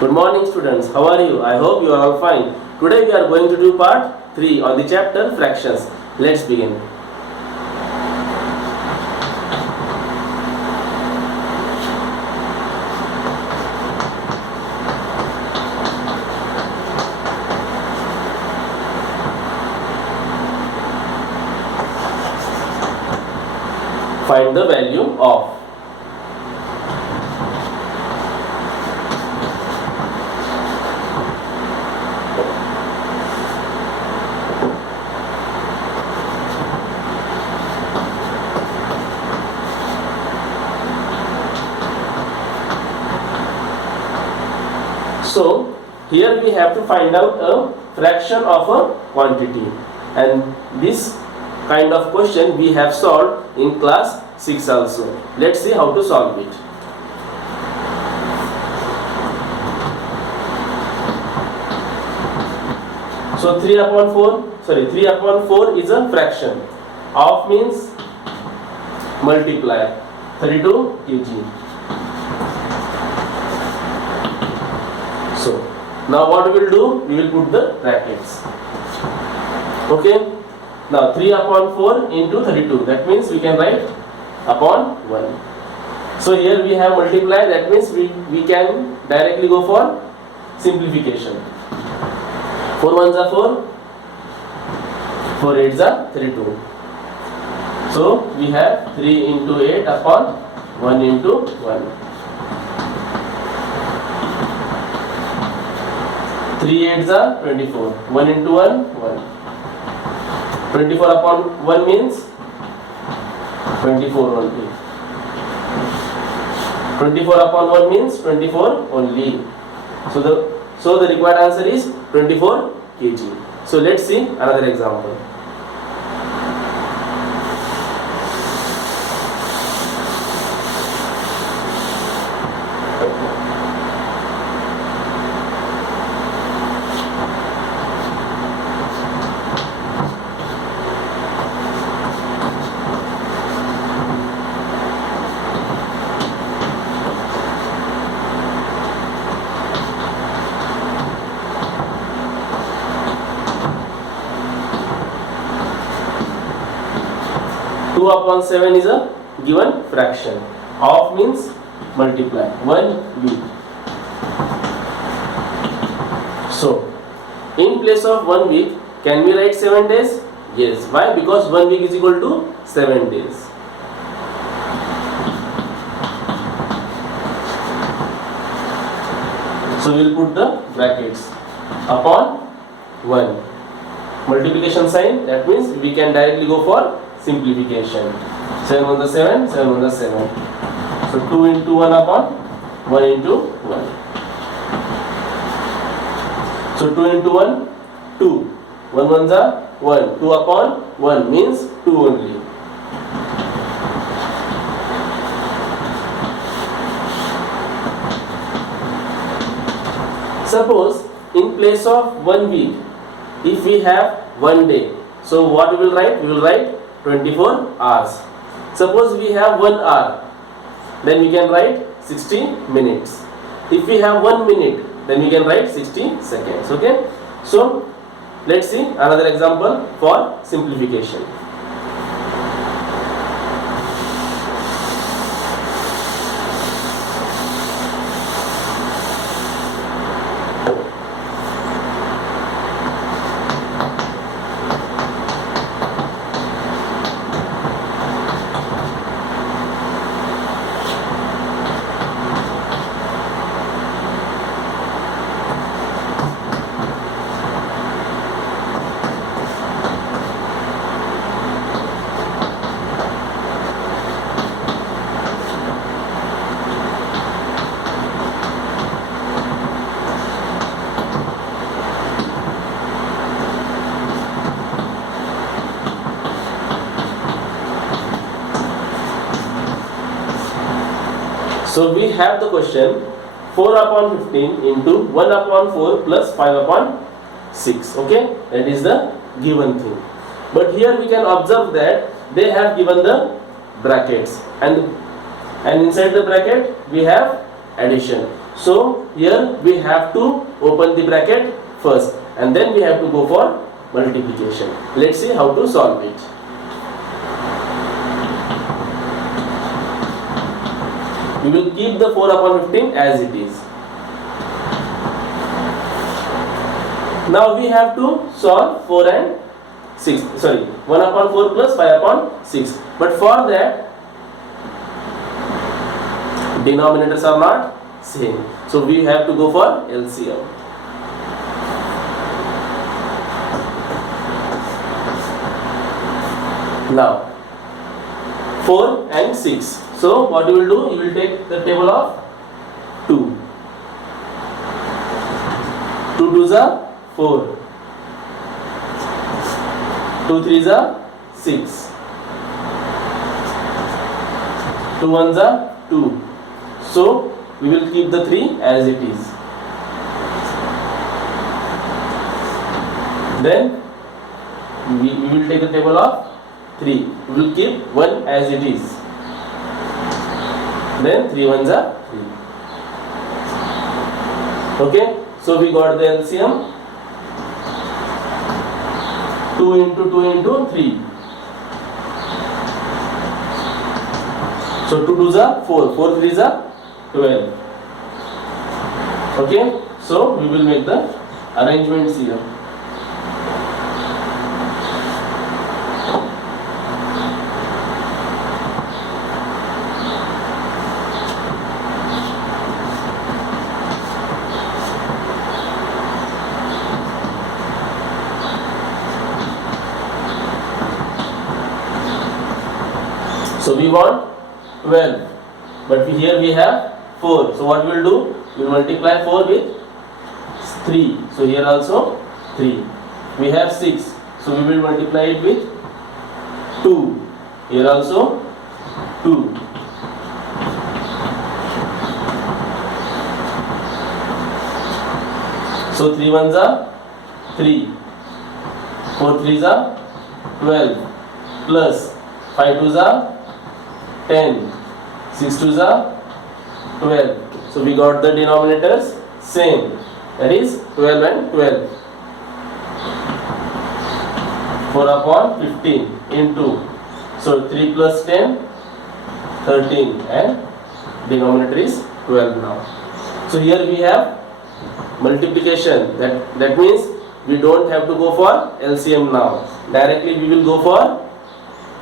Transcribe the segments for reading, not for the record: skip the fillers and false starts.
Good morning students, how are you? I hope you are all fine. Today we are going to do part 3 on the chapter fractions. Let's begin. Find the value of. So here we have to find out a fraction of a quantity, and this kind of question we have solved in class 6 also. Let's see how to solve it. So 3 upon 4 is a fraction. Of means multiply 32 kg. So now what we will do, we will put the brackets. Okay. Now 3 upon 4 into 32, that means we can write upon 1. So here we have multiply, that means we can directly go for simplification. 4 ones are 4, 4 8s are 32. So we have 3 into 8 upon 1 into 1. 3 8s are 24, 1 into 1, 1. 24 upon 1 means 24 only. 24 upon 1 means 24 only. So the required answer is 24 kg. So let's see another example. Two upon 7 is a given fraction. Of means multiply 1 week. So in place of 1 week, can we write 7 days? Yes. Why? Because 1 week is equal to 7 days. So we will put the brackets upon 1. Multiplication sign, that means we can directly go for simplification. 7 on the 7, 7 on the 7. So 2 into 1 upon 1 into 1. So 2 into 1, 2. 1 ones are 1. 2 upon 1 means 2 only. Suppose in place of 1 week, if we have 1 day, so what we will write? We will write 24 hours. Suppose we have 1 hour, then we can write 60 minutes. If we have 1 minute, then we can write 60 seconds. Okay. So let's see another example for simplification. So we have the question 4 upon 15 into 1 upon 4 plus 5 upon 6. Okay, that is the given thing. But here we can observe that they have given the brackets, and inside the bracket we have addition. So here we have to open the bracket first and then we have to go for multiplication. Let's see how to solve it. We will keep the 4 upon 15 as it is. Now we have to solve 4 and 6, sorry, 1 upon 4 plus 5 upon 6. But for that, denominators are not same. So we have to go for LCM. Now, 4 and 6. So what you will do? You will take the table of 2. 2 2s are 4. 2 3s are 6. 2 1s are 2. So we will keep the 3 as it is. Then we will take the table of 3. We will keep 1 as it is. Then 3 1s are 3. Okay, so we got the LCM. 2 into 2 into 3. So 2 2s are 4. 4 3s are 12. Okay, so we will make the arrangements here. So we want 12, but here we have 4. So what we will do? We will multiply 4 with 3. So here also 3. We have 6. So we will multiply it with 2. Here also 2. So 3 1s are 3. 4 3s are 12. Plus 5 2s are 10, 6 2s are 12. So we got the denominators same, that is 12 and 12. 4 upon 15 into, so 3 plus 10, 13, and denominator is 12 now. So here we have multiplication, that means we don't have to go for LCM now. Directly we will go for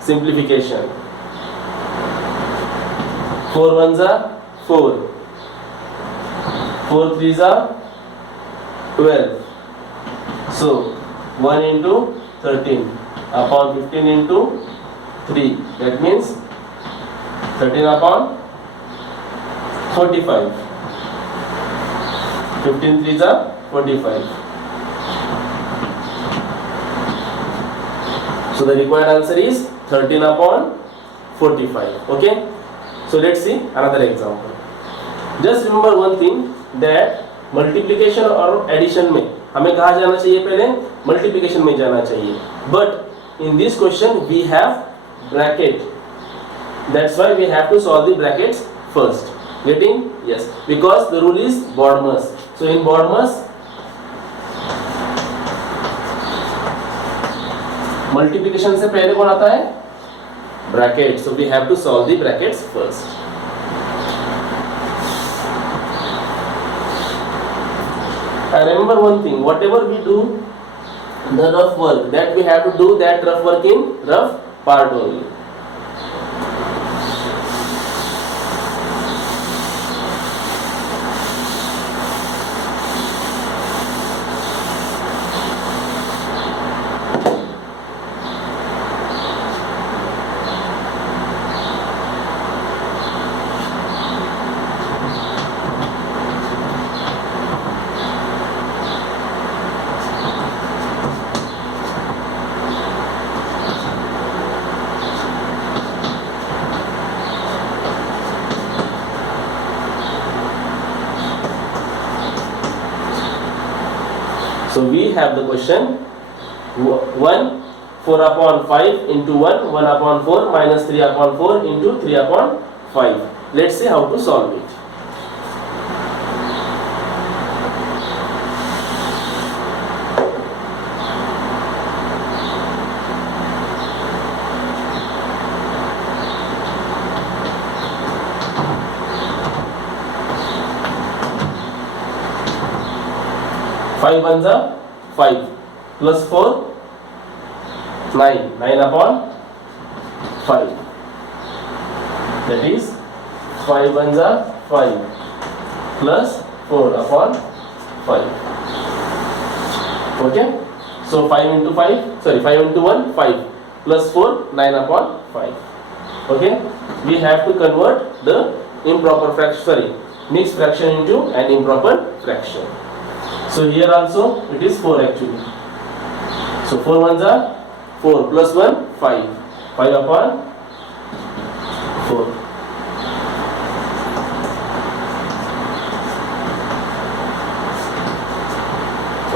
simplification. 4 1s are 4. 4 3s are 12. So 1 into 13 upon 15 into 3. That means 13 upon 45. 15 3s are 45. So the required answer is 13 upon 45. Okay. So let's see another example. Just remember one thing, that multiplication और addition में हमें कहाँ जाना चाहिए? पहले multiplication में जाना चाहिए. But in this question we have bracket. That's why we have to solve the brackets first. Getting? Yes. Because the rule is BODMAS. So in BODMAS, multiplication से पहले कौन आता है? Bracket. So we have to solve the brackets first. And remember one thing, whatever we do, the rough work, that we have to do that rough work in rough part only. So we have the question 1 4 upon 5 into 1 1 upon 4 minus 3 upon 4 into 3 upon 5. Let's see how to solve it. 5 1 जा 5 plus 4 9, 9 upon 5, that is 5 1 जा 5 plus 4 upon 5. Okay, so 5 into 5, sorry, 5 into 1 5 plus 4 9 upon 5. Okay, we have to convert the improper fraction, sorry, mixed fraction into an improper fraction. So here also it is 4 actually. So 4 1 जा 4 plus 1 5, 5 upon 4.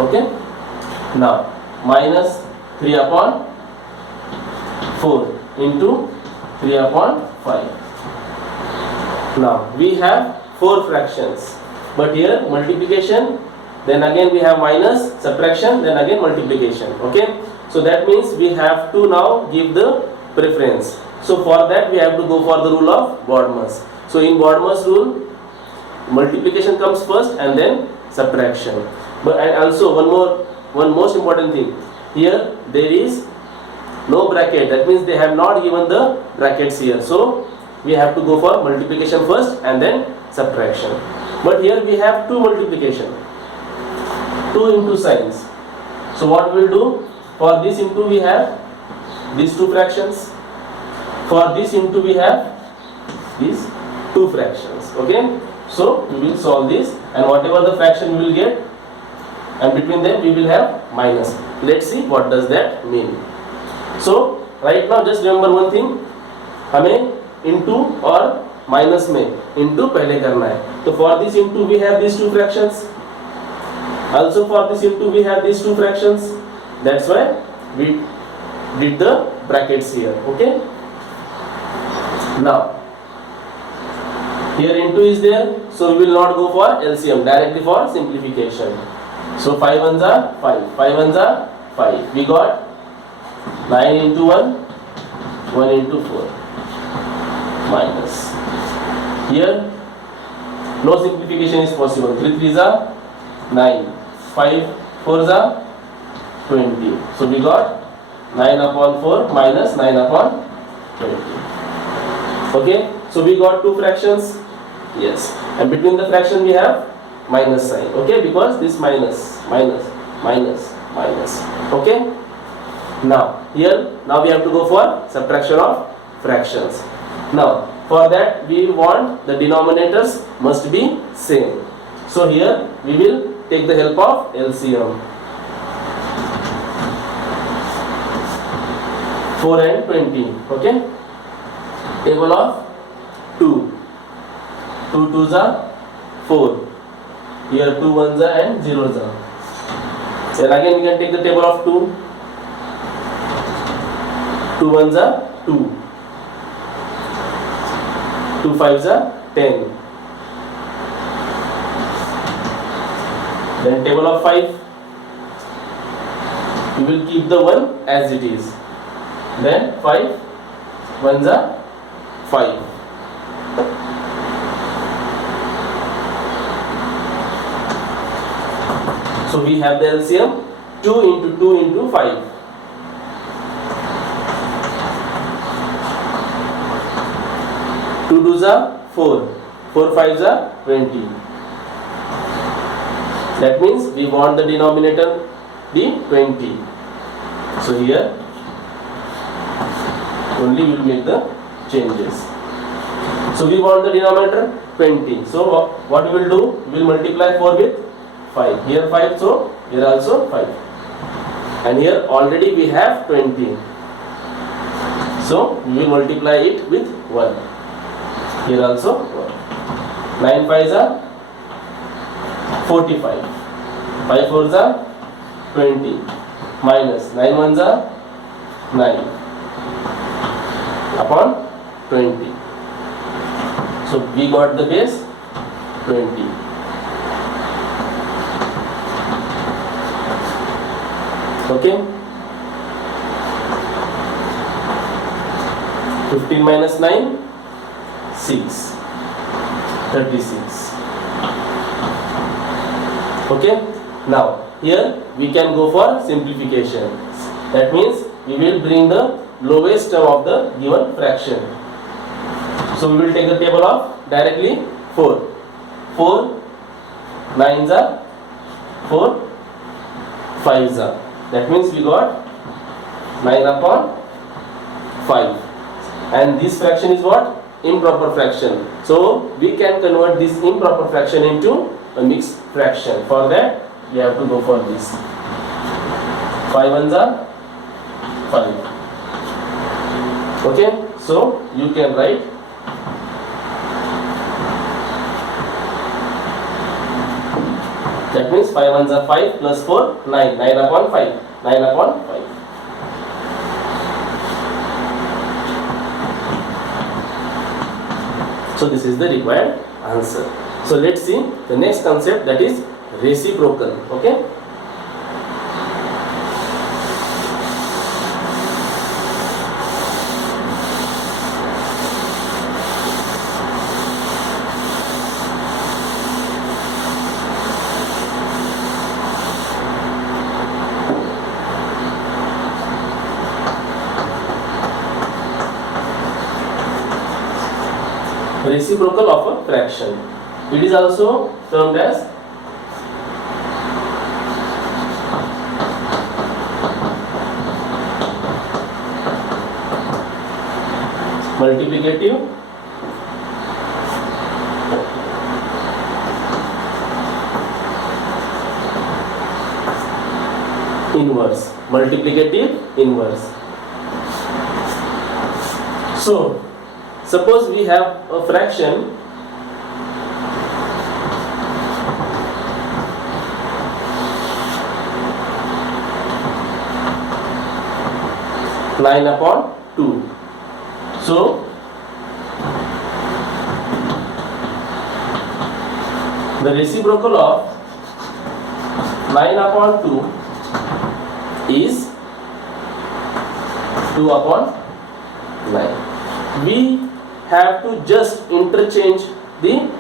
Okay, now minus 3 upon 4 into 3 upon 5. Now we have 4 fractions, but here multiplication, then again we have minus, subtraction, then again multiplication. Okay, so that means we have to now give the preference. So for that we have to go for the rule of Bodmer's. So in Bodmer's rule, multiplication comes first and then subtraction. But and also one most important thing, here there is no bracket, that means they have not given the brackets here, so we have to go for multiplication first and then subtraction. But here we have two multiplication, 2 into signs. So what we will do, for this into we have these two fractions, for this into we have these two fractions. Okay, so we will solve this, and whatever the fraction we will get, and between them we will have minus. Let's see what does that mean. So right now just remember one thing, हमें into और minus में into पहले करना है. तो for this into we have these two fractions, also for this into we have these two fractions, that's why we did the brackets here. Okay, now here into is there, so we will not go for LCM, directly for simplification. So 5 1 जा 5, 5 1 जा 5, we got 9 into 1, 1 into 4, minus. Here no simplification is possible. 3 3 जा 9, 5 4 जा 20, so we got 9 upon 4 minus 9 upon 20. Okay, so we got two fractions, yes, and between the fraction we have minus sign. Okay, because this minus minus minus minus. Okay, now here now we have to go for subtraction of fractions. Now for that we want the denominators must be same, so here we will take the help of LCM. 4 and 20. Okay, table of 2, 2 2s are 4, here 2 1s are and 0s are. Then again we can take the table of 2, 2 1s are 2, 2 5s are 10. Then table of 5, we will keep the 1 as it is. Then 5 1s are 5. So we have the LCM 2 into 2 into 5. 2 2s are 4, 4 5s are 20. That means we want the denominator be 20. So here only we will make the changes. So we want the denominator 20. So what we will do? We will multiply 4 with 5. Here 5, so here also 5. And here already we have 20. So we will multiply it with 1. Here also 1. 9 5s are 45. 5 4s are 20. Minus 9 1s are 9 upon 20. So we got the base 20. Okay, 15 minus 9, 6, 36. Okay, now here we can go for simplification. That means we will bring the lowest term of the given fraction. So we will take the table of directly 4. 4 9s are 4 5s are. That means we got 9 upon 5. And this fraction is what? Improper fraction. So we can convert this improper fraction into a mixed fraction. For that we have to go for this. 5 ones are 5. Okay, so you can write that means 5 ones are 5 plus 4 9. 9 upon 5. 9 upon 5. So this is the required answer. So let's see the next concept, that is reciprocal. Okay. Reciprocal of a fraction. It is also termed as multiplicative inverse. Multiplicative inverse. So suppose we have a fraction nine upon 2. So the reciprocal of 9 upon 2 is 2 upon 9. We have to just interchange the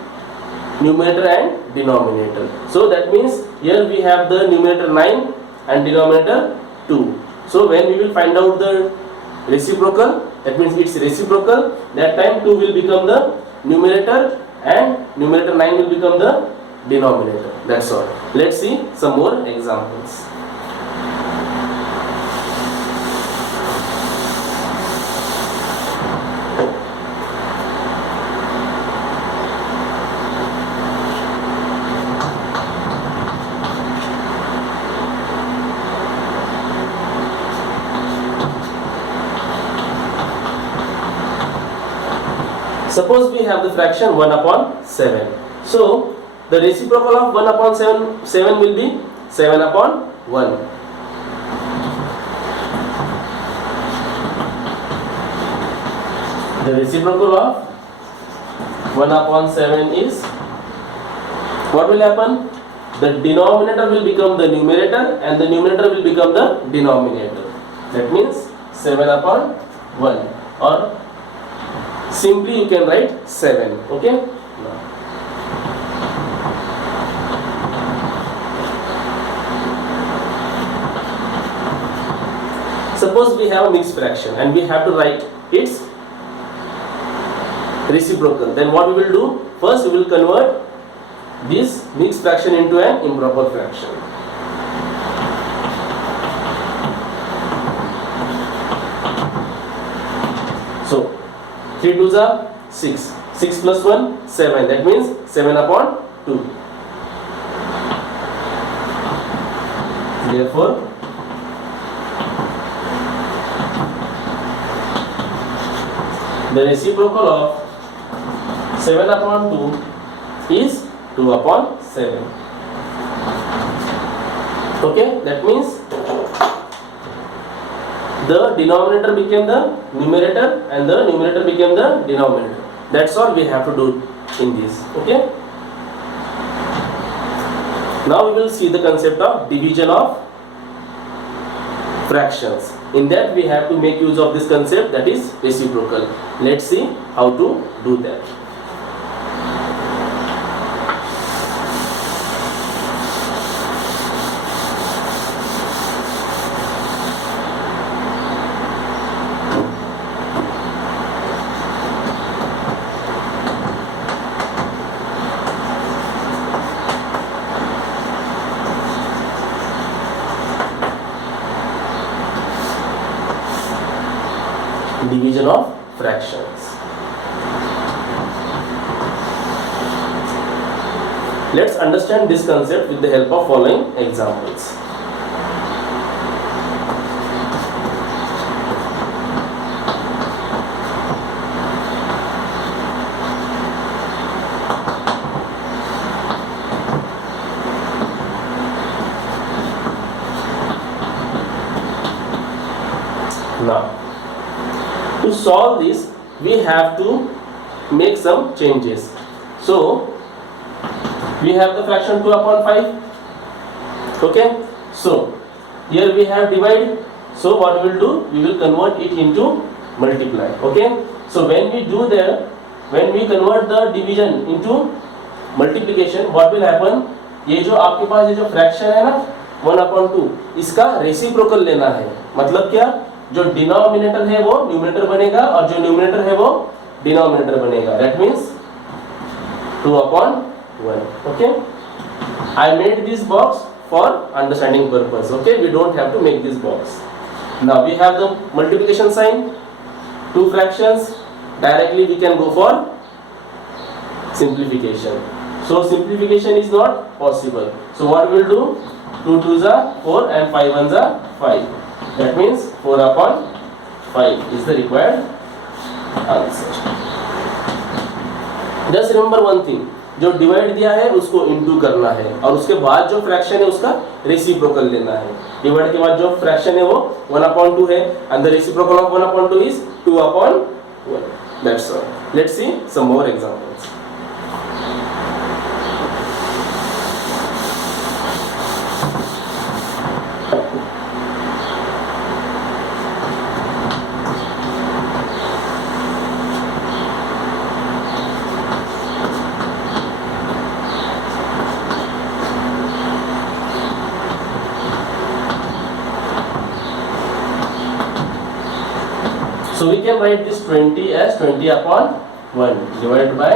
numerator and denominator. So that means here we have the numerator 9 and denominator 2. So when we will find out the reciprocal, that means its reciprocal, that time 2 will become the numerator and numerator 9 will become the denominator. That's all. Let's see some more examples. Suppose we have the fraction 1 upon 7. So the reciprocal of 1 upon 7 will be 7 upon 1. The reciprocal of 1 upon 7 is, what will happen? The denominator will become the numerator and the numerator will become the denominator. That means 7 upon 1, or simply you can write 7. Okay. Suppose we have a mixed fraction and we have to write its reciprocal. Then what we will do? First we will convert this mixed fraction into an improper fraction. So 3 2s are 6. 6 plus 1, 7. That means 7 upon 2. Therefore, the reciprocal of 7 upon 2 is 2 upon 7. Okay, that means the denominator became the numerator and the numerator became the denominator. That's all we have to do in this. Okay. Now we will see the concept of division of fractions. In that we have to make use of this concept, that is reciprocal. Let's see how to do that. division of fractions. Let's understand this concept with the help of following examples. Now, to solve this, we have to make some changes. So, we have the fraction 2 upon 5. Okay. So, here we have divide. So, what we will do? We will convert it into multiply. Okay. So, when we convert the division into multiplication, what will happen? ये जो आपके पास ये जो fraction है ना 1/2, इसका reciprocal लेना है. मतलब क्या? जो डिनोमिनेटर है वो न्यूमरेटर बनेगा और जो न्यूमरेटर है वो डिनोमिनेटर बनेगा. That means 2/1. Okay, I made this box for understanding purpose. Okay, we don't have to make this box. Now we have the multiplication sign, two fractions. Directly we can go for simplification. So simplification is not possible. So what we will do? 2 2s are 4 and 5 1s are 5. That means 4/5 is the required answer. Just remember one thing, जो divide दिया है उसको into करना है और उसके बाद जो फ्रैक्शन है उसका रेसिप्रोकल लेना है. डिवाइड के बाद जो फ्रैक्शन है वो 1/2 है and the reciprocal of 1/2 is 2/1. That's all. Let's see some more examples. So we can write this 20 as 20/1 divided by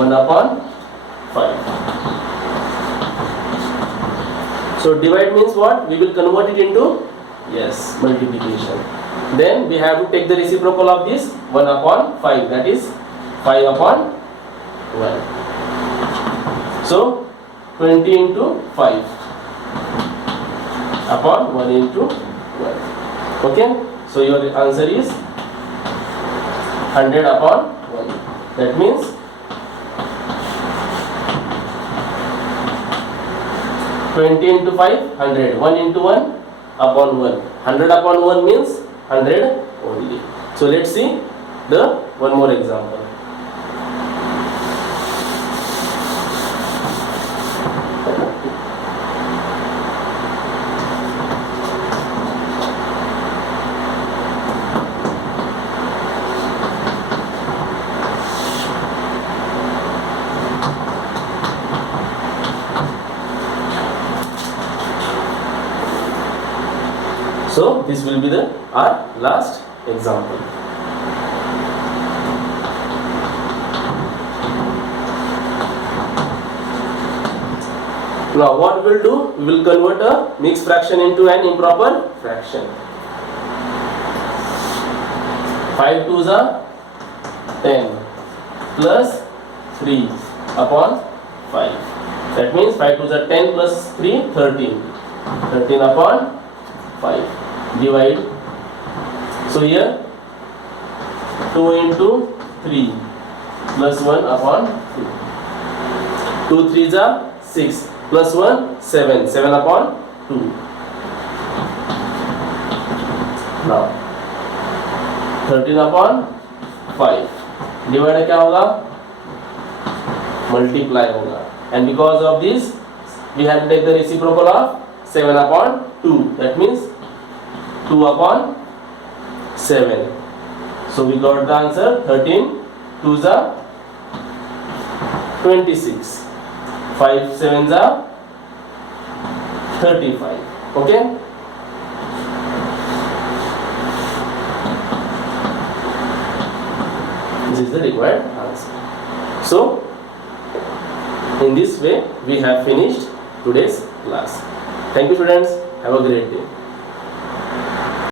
1/5. So divide means what? We will convert it into multiplication. Then we have to take the reciprocal of this 1/5, that is 5/1. So 20 into 5 upon 1 into 1. Okay. So your answer is 100/1. That means 20 into 5, 100. 1 into 1/1. 100/1 means 100 only. So let's see the one more example. So this will be our last example. Now what we will do? We will convert a mixed fraction into an improper fraction. 5 2s are 10 plus 3/5. That means 5 2s are 10 plus 3 13. 13/5. Divide. So here 2 into 3 plus 1/2. 2 3s are 6 plus 1 7. 7/2. Now 13/5. Divide क्या होगा? Multiply होगा. And because of this we have to take the reciprocal of 7/2. That means 2/7. So we got the answer 13 2s are 26. 5 7s are 35. Okay. This is the required answer. So in this way we have finished today's class. Thank you students. Have a great day.